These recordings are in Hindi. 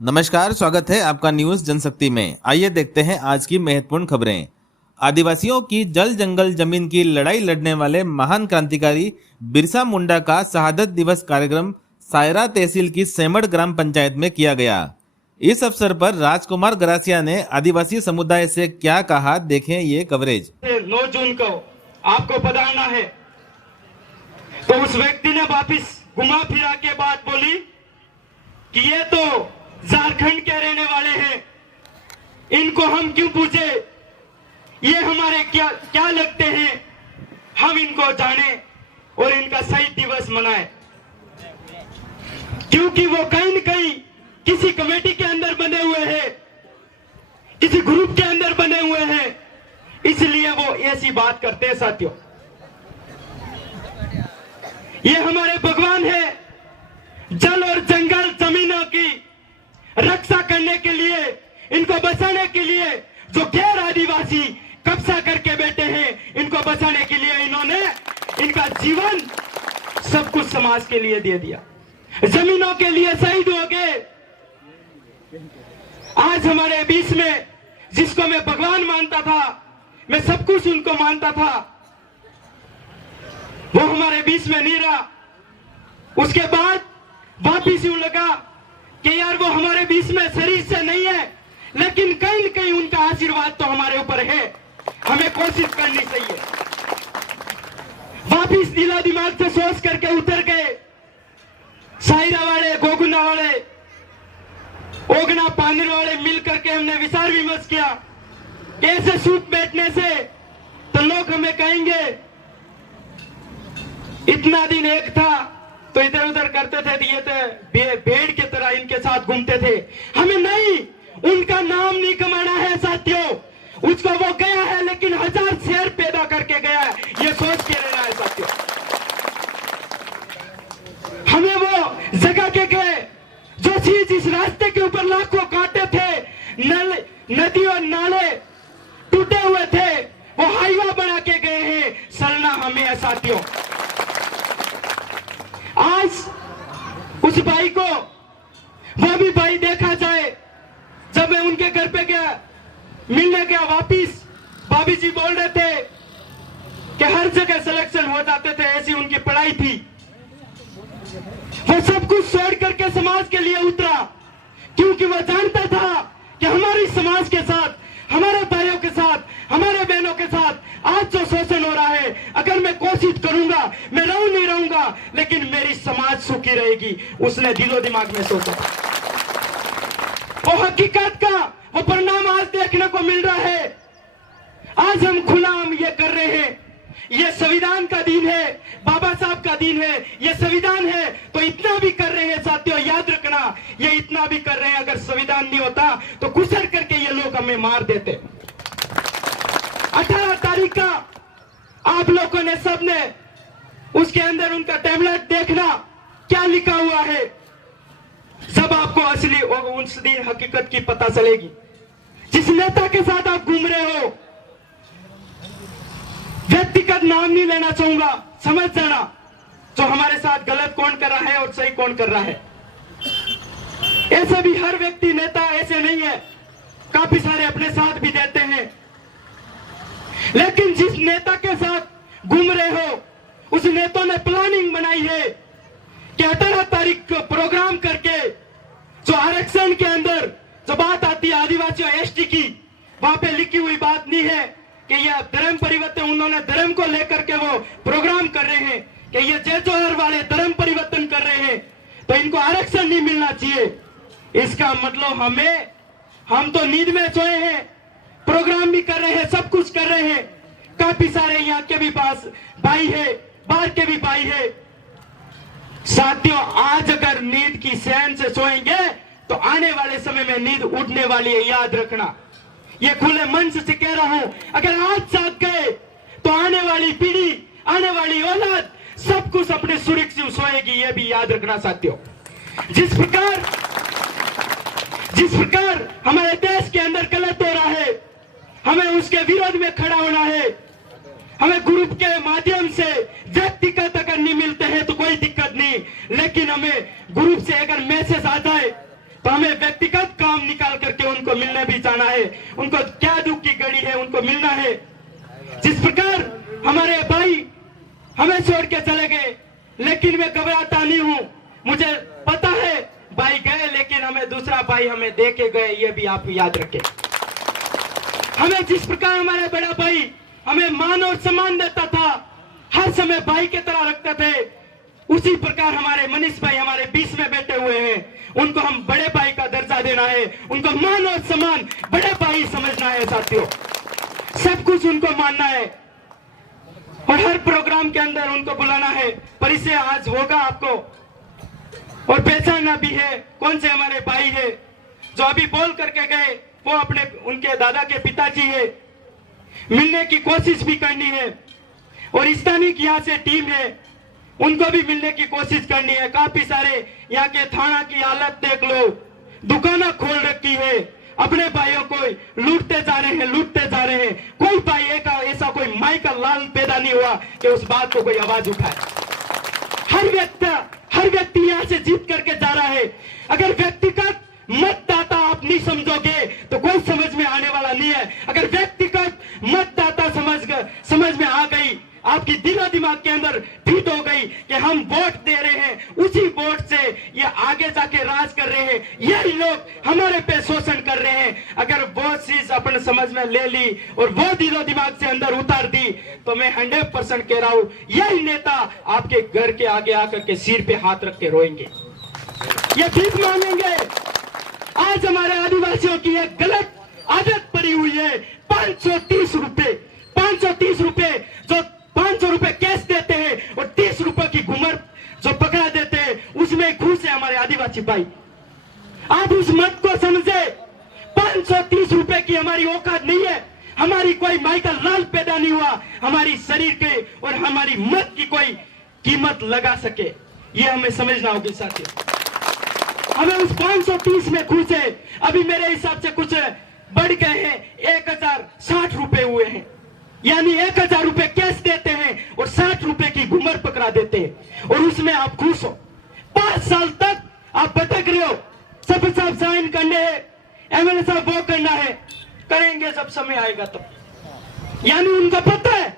नमस्कार, स्वागत है आपका न्यूज जनशक्ति में। आइए देखते हैं आज की महत्वपूर्ण खबरें। आदिवासियों की जल जंगल जमीन की लड़ाई लड़ने वाले महान क्रांतिकारी बिरसा मुंडा का शहादत दिवस कार्यक्रम सायरा तहसील की सेमड़ ग्राम पंचायत में किया गया। इस अवसर पर राजकुमार गरासिया ने आदिवासी समुदाय से क्या कहा, देखें ये कवरेज। 9 जून को आपको पधारना है, तो उस व्यक्ति ने वापिस घुमा फिरा के बात बोली कि ये तो झारखंड के रहने वाले हैं, इनको हम क्यों पूछे, ये हमारे क्या लगते हैं, हम इनको जाने और इनका शहीद दिवस मनाएं। क्योंकि वो कहीं न कहीं किसी कमेटी के अंदर बने हुए हैं, किसी ग्रुप के अंदर बने हुए हैं, इसलिए वो ऐसी बात करते हैं। साथियों, ये हमारे भगवान है। जल और जंगल जमीनों की रक्षा करने के लिए, इनको बचाने के लिए जो गैर आदिवासी कब्जा करके बैठे हैं, इनको बचाने के लिए इन्होंने इनका जीवन सब कुछ समाज के लिए दे दिया, जमीनों के लिए शहीद हो गए। आज हमारे बीच में जिसको मैं भगवान मानता था, मैं सब कुछ उनको मानता था, वो हमारे बीच में नहीं रहा। उसके बाद वापिस यूं लगा कि यार वो हमारे बीच में शरीर से नहीं है, लेकिन कहीं न कहीं उनका आशीर्वाद तो हमारे ऊपर है, हमें कोशिश करनी चाहिए। वापिस दिला दिमाग से सोच करके उतर गए। सायरा वाले, गोगुना वाले, ओगना पानर वाले मिल करके हमने विचार विमर्श किया कि ऐसे सूप बैठने से तो लोग हमें कहेंगे इतना दिन एक था तो इधर उधर करते थे, ये तो भेड़ की तरह इनके साथ घूमते थे। हमें नहीं, उनका नाम नहीं कमाना है साथियों। उसको वो गया है लेकिन 1000 शेर पैदा करके गया है, ये सोच के रहना है साथियों। हमें वो जगह के गए जो चीज इस रास्ते के ऊपर लाखों कांटे थे, नदी और नाले टूटे हुए थे, वो हाईवा बना के गए हैं। चलना हमें है साथियों। आज उस भाई को, वो भी भाई देखा जाए, जब मैं उनके घर पे गया, मिलने गया, वापिस भाभी जी बोल रहे थे कि हर जगह सिलेक्शन हो जाते थे, ऐसी उनकी पढ़ाई थी। वो सब कुछ छोड़ करके समाज के लिए उतरा, क्योंकि वो जानता था कि हमारी समाज के साथ, हमारे भाइयों के साथ, हमारे बहनों के साथ आज जो शोषण हो रहा है, अगर मैं कोशिश करूंगा, मैं नहीं रहूंगा, लेकिन मेरी समाज सुखी रहेगी। उसने दिलो दिमाग में सोचा। वो हकीकत का वो परिणाम आज देखने को मिल रहा है। आज हम खुला हम ये कर रहे हैं। ये संविधान का दिन है, बाबा साहब का दिन है, ये संविधान है, तो इतना भी कर रहे हैं साथियों। याद रखना, ये इतना भी कर रहे हैं। अगर संविधान नहीं होता तो गुजर करके ये लोग हमें मार देते। 18 तारीख का आप लोगों ने, सबने उसके अंदर उनका टैबलेट देखना क्या लिखा हुआ है। सब आपको असली उस दिन हकीकत की पता चलेगी। जिस नेता के साथ आप घूम रहे हो, व्यक्तिगत नाम नहीं लेना चाहूंगा, समझ जाना, जो हमारे साथ गलत कौन कर रहा है और सही कौन कर रहा है। ऐसे भी हर व्यक्ति नेता ऐसे नहीं है, काफी सारे अपने साथ भी देते हैं। लेकिन जिस नेता के साथ घूम रहे हो, उस नेता ने प्लानिंग बनाई है कि 18 तारीख को प्रोग्राम करके, जो आरक्षण के अंदर जो बात आती है आदिवासियों एसटी की, वहां पे लिखी हुई बात नहीं है कि यह धर्म परिवर्तन, उन्होंने धर्म को लेकर के वो प्रोग्राम कर रहे हैं कि ये जय जोहर वाले धर्म परिवर्तन कर रहे हैं, तो इनको आरक्षण नहीं मिलना चाहिए। इसका मतलब हम तो नींद में सोए हैं, प्रोग्राम भी कर रहे हैं, सब कुछ कर रहे हैं। काफी सारे यहाँ के भी पास भाई है, बाहर के भी भाई है। साथियों, आज अगर नींद की चैन से सोएंगे तो आने वाले समय में नींद उठने वाली है, याद रखना। ये खुले मन से कह रहा हूं, अगर आज साथ गए तो आने वाली पीढ़ी, आने वाली औलाद सब कुछ अपने सुरक्षित सोएगी, ये भी याद रखना साथियों। जिस प्रकार हमारे देश के अंदर गलत हो रहा है, हमें उसके विरोध में खड़ा होना है। हमें ग्रुप के माध्यम से व्यक्तिगत अगर नहीं मिलते हैं तो कोई दिक्कत नहीं, लेकिन हमें ग्रुप से अगर मैसेज आ जाए तो हमें व्यक्तिगत काम निकाल करके उनको मिलने भी जाना है। उनको क्या दुख की घड़ी है उनको मिलना है। जिस प्रकार हमारे भाई हमें छोड़ के चले गए, लेकिन मैं घबराता नहीं हूं। मुझे पता है भाई गए, लेकिन हमें दूसरा भाई हमें दे के गए, ये भी आप याद रखें। हमें जिस प्रकार हमारे बड़ा भाई हमें मान और सम्मान देता था, हर समय भाई की तरह रखते थे, उसी प्रकार हमारे मनीष भाई हमारे बीच में बैठे हुए हैं, उनको हम बड़े भाई का दर्जा देना है, उनको मान और सम्मान बड़े भाई समझना है साथियों। सब कुछ उनको मानना है और हर प्रोग्राम के अंदर उनको बुलाना है। परिचय आज होगा आपको और पहचानना भी है कौन से हमारे भाई है। जो अभी बोल करके गए वो अपने उनके दादा के पिताजी है। मिलने की कोशिश भी करनी है और स्थानीय की यहाँ से टीम है, उनको भी मिलने की कोशिश करनी है। काफी सारे यहाँ के थाना की हालत देख लो, दुकानें खोल रखी है, अपने भाइयों को लूटते जा रहे हैं। कोई भाई ऐसा कोई माई का लाल पैदा नहीं हुआ कि उस बात को कोई आवाज उठाए। हर व्यक्ति यहाँ से जीत करके जा रहा है। अगर व्यक्तिगत मतदाता आप नहीं समझोगे तो कोई समझ में आने वाला नहीं है। अगर व्यक्तिगत मतदाता समझ में आ गई, आपकी दिलो दिमाग के अंदर फिट हो गई कि हम वोट दे रहे हैं, उसी वोट से ये आगे जाके राज कर रहे हैं, यही लोग हमारे पे शोषण कर रहे हैं। अगर वो चीज अपने समझ में ले ली और वो दिलो दिमाग से अंदर उतार दी तो मैं 100% कह रहा हूं, यही नेता आपके घर के आगे आकर के सिर पे हाथ रख के रोएंगे, ये भीख मांगेंगे। आज हमारे आदिवासियों की एक गलत आदत पड़ी हुई है। 530 रुपए जो 500 रुपए कैश देते हैं और 30 रुपए की घुमर जो पकड़ा देते हैं, उसमें खुश है हमारे आदिवासी भाई। आप उस मत को समझे, 530 रुपए की हमारी औकात नहीं है। हमारी कोई माई का लाल पैदा नहीं हुआ हमारी शरीर के और हमारी मत की कोई कीमत लगा सके, ये हमें समझना होगी साथियों। हमें उस 530 में खुश है। अभी मेरे हिसाब से कुछ बढ़ गए हैं, 1060 रुपए हुए हैं, यानी 1000 रुपए कैश देते हैं और 60 रुपए की घुमर पकड़ा देते हैं और उसमें आप खुश हो। 5 साल तक आप भटक रहे हो। सब साहब साइन करने हैं, एमएलए साहब वो करना है, करेंगे जब समय आएगा तब। यानी उनको पता है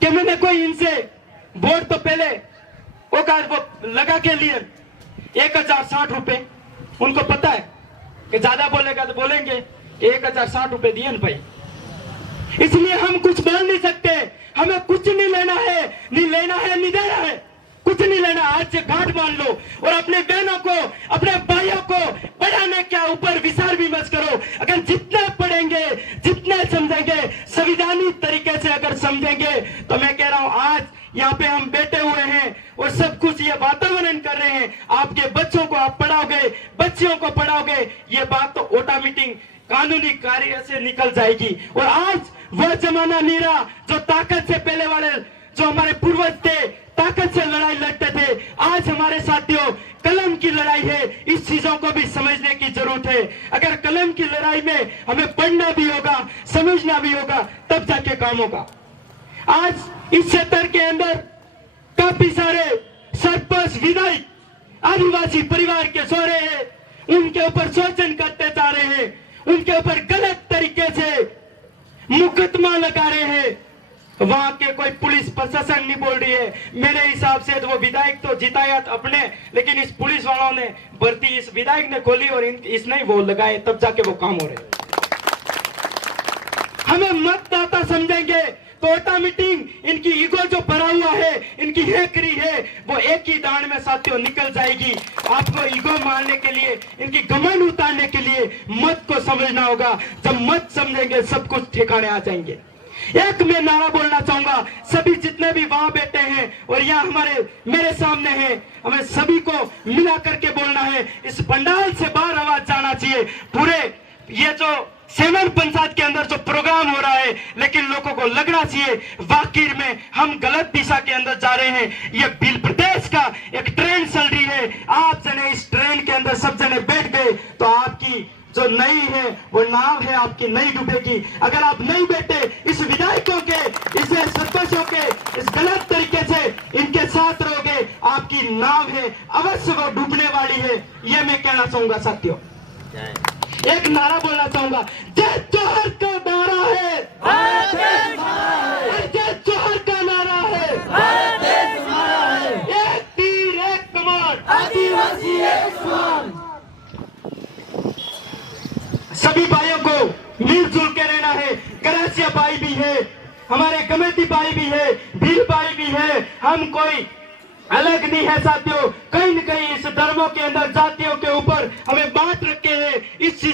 कि मैंने कोई इनसे वोट तो पहले वो लगा के लिए 1060 रुपए, उनको पता है कि ज्यादा बोलेगा तो बोलेंगे 1060 रुपए दिए न भाई, इसलिए हम कुछ बोल नहीं सकते। हमें कुछ नहीं लेना है, नहीं देना है, कुछ नहीं लेना। आज से गांठ बांध लो और अपने बहनों को, अपने भाइयों को पढ़ाने के ऊपर विचार विमर्श करो। अगर जितने पढ़ेंगे, जितने समझेंगे, संविधानिक तरीके से अगर समझेंगे, तो मैं कह रहा हूं आज यहाँ पे हम बैठे हुए हैं और सब कुछ ये वातावरण कर रहे हैं। आपके बच्चों को आप पढ़ाओगे, बच्चियों को पढ़ाओगे, ये बात तो ऑटोमेटिक कानूनी कार्य से निकल जाएगी। और आज वह जमाना नहीं रहा जो ताकत से पहले वाले जो हमारे पूर्वज थे, ताकत से लड़ाई लड़ते थे। आज हमारे साथियों कलम की लड़ाई है, इस चीजों को भी समझने की जरूरत है। अगर कलम की लड़ाई में हमें पढ़ना भी होगा, समझना भी होगा, तब जाके काम होगा। आज इस क्षेत्र के अंदर काफी सारे सरपंच, विधायक आदिवासी परिवार के सो रहे हैं, उनके ऊपर शोषण करते जा रहे हैं, उनके ऊपर गलत तरीके से मुकदमा लगा रहे हैं। वहां के कोई पुलिस प्रशासन नहीं बोल रही है। मेरे हिसाब से तो वो विधायक तो जिताया अपने, लेकिन इस पुलिस वालों ने भर्ती इस विधायक ने खोली और इसने ही वो लगाए, तब जाके वो काम हो रहे। हमें मतदाता समझेंगे तो ऑटोमेटिक इनकी ईगो जो भरा हुआ है, इनकी हैकरी है, वो एक ही दांड में साथियों निकल जाएगी। आपको ईगो मारने के लिए, इनकी घमंड उतारने के लिए मत को समझना होगा। जब मत समझेंगे सब कुछ ठिकाने आ जाएंगे। एक मैं नारा बोलना चाहूंगा, सभी जितने भी वहां बैठे हैं और यहाँ मेरे सामने हैं, हमें सभी को मिला करके बोलना है। इस पंडाल से बाहर आवाज जाना चाहिए। पूरे ये जो सेवन पंचायत के अंदर जो प्रोग्राम हो रहा है, लेकिन लोगों को लगना चाहिए वाकई में हम गलत दिशा के अंदर जा रहे हैं। ये बिल प्रदेश का एक ट्रेन चल रही है, आप जने इस ट्रेन के अंदर सब जने बैठ गए तो आपकी जो नई है वो नाव है आपकी नहीं डूबेगी। अगर आप नहीं बैठे, इस विधायकों के, इस सरपंचों के इस गलत तरीके से इनके साथ रहोगे, आपकी नाव है, अवश्य वो डूबने वाली है। ये मैं कहना चाहूंगा साथियों। एक नारा बोलना चाहूंगा, जय जोहर का नारा है, जय जोहर का नारा है, एक तीर एक कमान, आदिवासी एक स्वान। सभी भाइयों को मिलजुल के रहना है। कराचिया भाई भी है, हमारे कमेटी भाई भी है, भील भाई भी है, हम कोई अलग नहीं है साथियों। कहीं न कहीं इस धर्मों के अंदर, जातियों के ऊपर हमें बांट रखे हैं। इस चीज